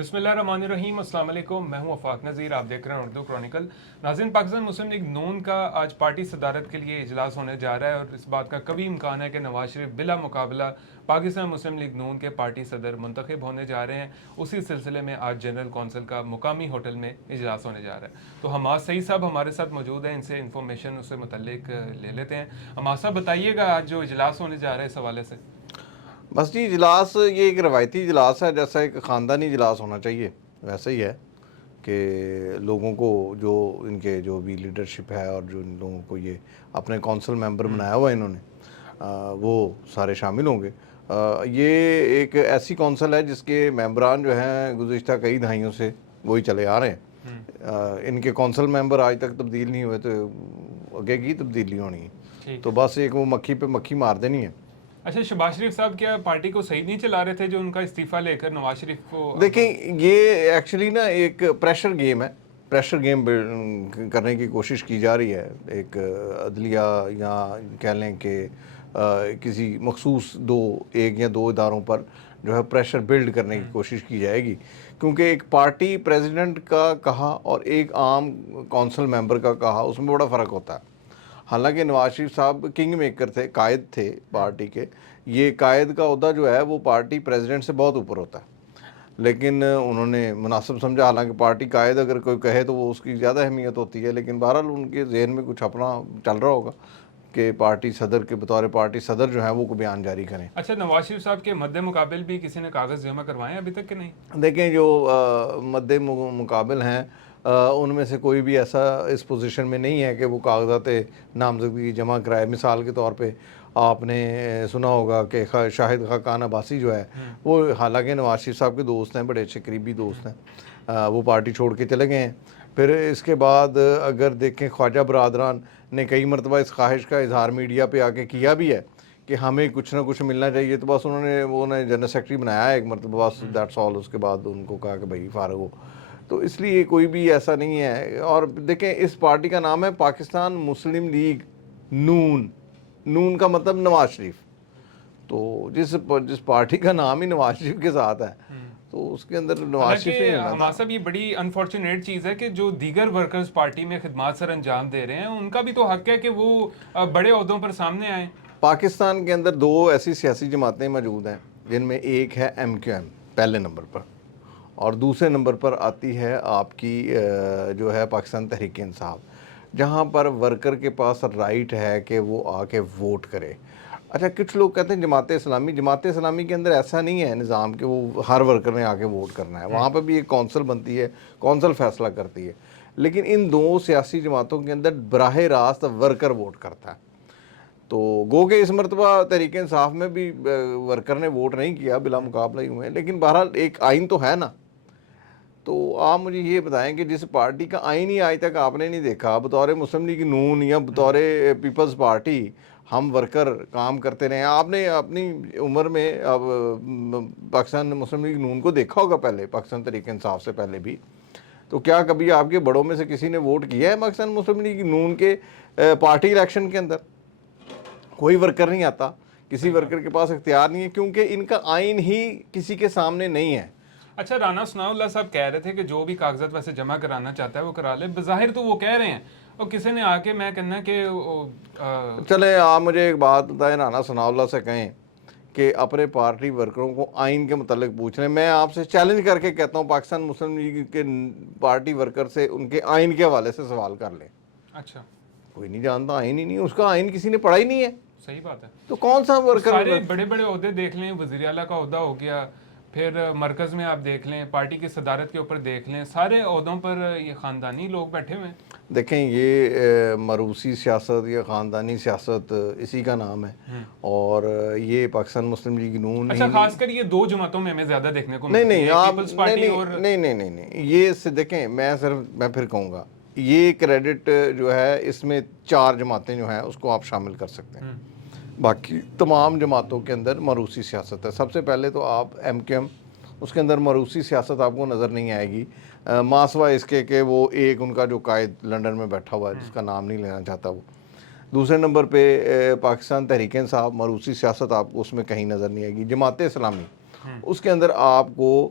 بسم اللہ الرحمن الرحیم، السلام علیکم، میں ہوں وفاق نذیر، آپ دیکھ رہے ہیں اردو کرونیکل۔ ناظرین، پاکستان مسلم لیگ نون کا آج پارٹی صدارت کے لیے اجلاس ہونے جا رہا ہے اور اس بات کا قوی امکان ہے کہ نواز شریف بلا مقابلہ پاکستان مسلم لیگ نون کے پارٹی صدر منتخب ہونے جا رہے ہیں۔ اسی سلسلے میں آج جنرل کونسل کا مقامی ہوٹل میں اجلاس ہونے جا رہا ہے۔ تو حماس سعید صاحب ہمارے ساتھ موجود ہیں، ان سے انفارمیشن اس سے متعلق لے لیتے ہیں۔ حماس صاحب بتائیے گا آج جو اجلاس ہونے جا رہا ہے اس حوالے سے۔ بس جی، اجلاس یہ ایک روایتی اجلاس ہے، جیسا ایک خاندانی اجلاس ہونا چاہیے ویسا ہی ہے کہ لوگوں کو جو ان کے جو بھی لیڈرشپ ہے اور جو ان لوگوں کو یہ اپنے کونسل ممبر بنایا ہوا ہے انہوں نے، وہ سارے شامل ہوں گے۔ یہ ایک ایسی کونسل ہے جس کے ممبران جو ہیں گزشتہ کئی دہائیوں سے وہی چلے آ رہے ہیں۔ ان کے کونسل ممبر آج تک تبدیل نہیں ہوئے، تو آگے کی تبدیلی ہونی ہے، تو بس ایک وہ مکھی پہ مکھی مار دینی ہے۔ اچھا، شہباز شریف صاحب کیا پارٹی کو صحیح نہیں چلا رہے تھے جو ان کا استعفیٰ لے کر نواز شریف کو؟ دیکھیں، یہ ایکچولی نا ایک پریشر گیم ہے، پریشر گیم کرنے کی کوشش کی جا رہی ہے۔ ایک عدلیہ یا کہہ لیں کہ کسی مخصوص ایک یا دو اداروں پر جو ہے پریشر بلڈ کرنے کی کوشش کی جائے گی، کیونکہ ایک پارٹی پریزیڈنٹ کا کہا اور ایک عام کونسل ممبر کا کہا، اس میں بڑا فرق ہوتا ہے۔ حالانکہ نواز شریف صاحب کنگ میکر تھے، قائد تھے پارٹی کے، یہ قائد کا عہدہ جو ہے وہ پارٹی پریزیڈنٹ سے بہت اوپر ہوتا ہے، لیکن انہوں نے مناسب سمجھا۔ حالانکہ پارٹی قائد اگر کوئی کہے تو وہ اس کی زیادہ اہمیت ہوتی ہے، لیکن بہرحال ان کے ذہن میں کچھ اپنا چل رہا ہوگا کہ پارٹی صدر کے بطور پارٹی صدر جو ہیں وہ کو بیان جاری کریں۔ اچھا، نواز شریف صاحب کے مد مقابل بھی کسی نے کاغذ جمع کروائے ہیں ابھی تک کہ نہیں؟ دیکھیں، جو مد مقابل ہیں ان میں سے کوئی بھی ایسا اس پوزیشن میں نہیں ہے کہ وہ کاغذات نامزدگی جمع کرائے۔ مثال کے طور پہ آپ نے سنا ہوگا کہ شاہد خاقان عباسی جو ہے وہ حالانکہ نواز شریف صاحب کے دوست ہیں، بڑے اچھے قریبی دوست ہیں، وہ پارٹی چھوڑ کے چلے گئے ہیں۔ پھر اس کے بعد اگر دیکھیں، خواجہ برادران نے کئی مرتبہ اس خواہش کا اظہار میڈیا پہ آ کے کیا بھی ہے کہ ہمیں کچھ نہ کچھ ملنا چاہیے، تو بس انہوں نے جنرل سیکرٹری بنایا ہے ایک مرتبہ، بس دیٹس آل۔ اس کے بعد ان کو کہا کہ بھائی فارغ ہو، تو اس لیے کوئی بھی ایسا نہیں ہے۔ اور دیکھیں، اس پارٹی کا نام ہے پاکستان مسلم لیگ نون، نون کا مطلب نواز شریف، تو جس پارٹی کا نام ہی نواز شریف کے ساتھ ہے تو اس کے اندر نواز شریف نہیں ہونا تھا۔ ہمارا صاحب، یہ بڑی انفارچونیٹ چیز ہے کہ جو دیگر ورکرز پارٹی میں خدمات سر انجام دے رہے ہیں ان کا بھی تو حق ہے کہ وہ بڑے عہدوں پر سامنے آئیں۔ پاکستان کے اندر دو ایسی سیاسی جماعتیں موجود ہیں جن میں ایک ہے ایم کیو ایم پہلے نمبر پر، اور دوسرے نمبر پر آتی ہے آپ کی جو ہے پاکستان تحریک انصاف، جہاں پر ورکر کے پاس رائٹ ہے کہ وہ آ کے ووٹ کرے۔ اچھا، کچھ لوگ کہتے ہیں جماعت اسلامی کے اندر ایسا نہیں ہے نظام کہ وہ ہر ورکر نے آ کے ووٹ کرنا ہے، وہاں پہ بھی ایک کونسل بنتی ہے، کونسل فیصلہ کرتی ہے، لیکن ان دو سیاسی جماعتوں کے اندر براہ راست ورکر ووٹ کرتا ہے۔ تو گو کہ اس مرتبہ تحریک انصاف میں بھی ورکر نے ووٹ نہیں کیا، بلا مقابلہ ہی ہوئے ہیں، لیکن بہرحال ایک آئین تو ہے نا۔ تو آپ مجھے یہ بتائیں کہ جس پارٹی کا آئین ہی آج تک آپ نے نہیں دیکھا، بطور مسلم لیگ نون یا بطور پیپلز پارٹی ہم ورکر کام کرتے رہے ہیں۔ آپ نے اپنی عمر میں اب پاکستان مسلم لیگ نون کو دیکھا ہوگا پہلے، پاکستان تحریک انصاف سے پہلے بھی، تو کیا کبھی آپ کے بڑوں میں سے کسی نے ووٹ کیا ہے پاکستان مسلم لیگ نون کے پارٹی الیکشن کے اندر؟ کوئی ورکر نہیں آتا، کسی ورکر کے پاس اختیار نہیں ہے، کیونکہ ان کا آئین ہی کسی کے سامنے نہیں ہے۔ اچھا، رانا ثناء اللہ صاحب کہہ رہے تھے کہ جو بھی کاغذات ویسے جمع کرانا چاہتا ہے وہ کرا لے، بظاہر تو وہ کہہ رہے ہیں، اور کسی نے آ کے میں کہنا کہ چلیں، آپ مجھے ایک بات بتائیں، رانا ثناء اللہ سے کہیں کہ اپنے پارٹی ورکروں کو آئین کے متعلق پوچھ رہے ہیں۔ میں آپ سے چیلنج کر کے کہتا ہوں، پاکستان مسلم لیگ کے پارٹی ورکر سے ان کے آئین کے حوالے سے سوال کر لیں۔ اچھا، کوئی نہیں جانتا، آئین ہی نہیں، اس کا آئین کسی نے پڑھا ہی نہیں ہے، صحیح بات ہے۔ تو کون سا ورکر؟ سارے بڑے بڑے عہدے دیکھ لیں، وزیر اعلیٰ کا عہدہ ہو گیا، پھر مرکز میں آپ دیکھ لیں، پارٹی کی صدارت کے اوپر دیکھ لیں، سارے عہدوں پر یہ خاندانی لوگ بیٹھے ہوئے ہیں۔ دیکھیں، یہ موروثی سیاست یا خاندانی سیاست اسی کا نام ہے، اور یہ پاکستان مسلم لیگ نون اچھا، خاص کر یہ دو جماعتوں میں ہمیں زیادہ دیکھنے کو نہیں ملتی نہیں ہے، آپ پیپلز پارٹی اور نہیں، یہ سے دیکھیں، میں پھر کہوں گا یہ کریڈٹ جو ہے اس میں چار جماعتیں جو ہیں اس کو آپ شامل کر سکتے ہیں، باقی تمام جماعتوں کے اندر موروثی سیاست ہے۔ سب سے پہلے تو آپ ایم کیو ایم، اس کے اندر موروثی سیاست آپ کو نظر نہیں آئے گی، ماسوا اس کے کہ وہ ایک ان کا جو قائد لنڈن میں بیٹھا ہوا ہے جس کا نام نہیں لینا چاہتا وہ۔ دوسرے نمبر پہ پاکستان تحریک انصاف، موروثی سیاست آپ کو اس میں کہیں نظر نہیں آئے گی۔ جماعت اسلامی، اس کے اندر آپ کو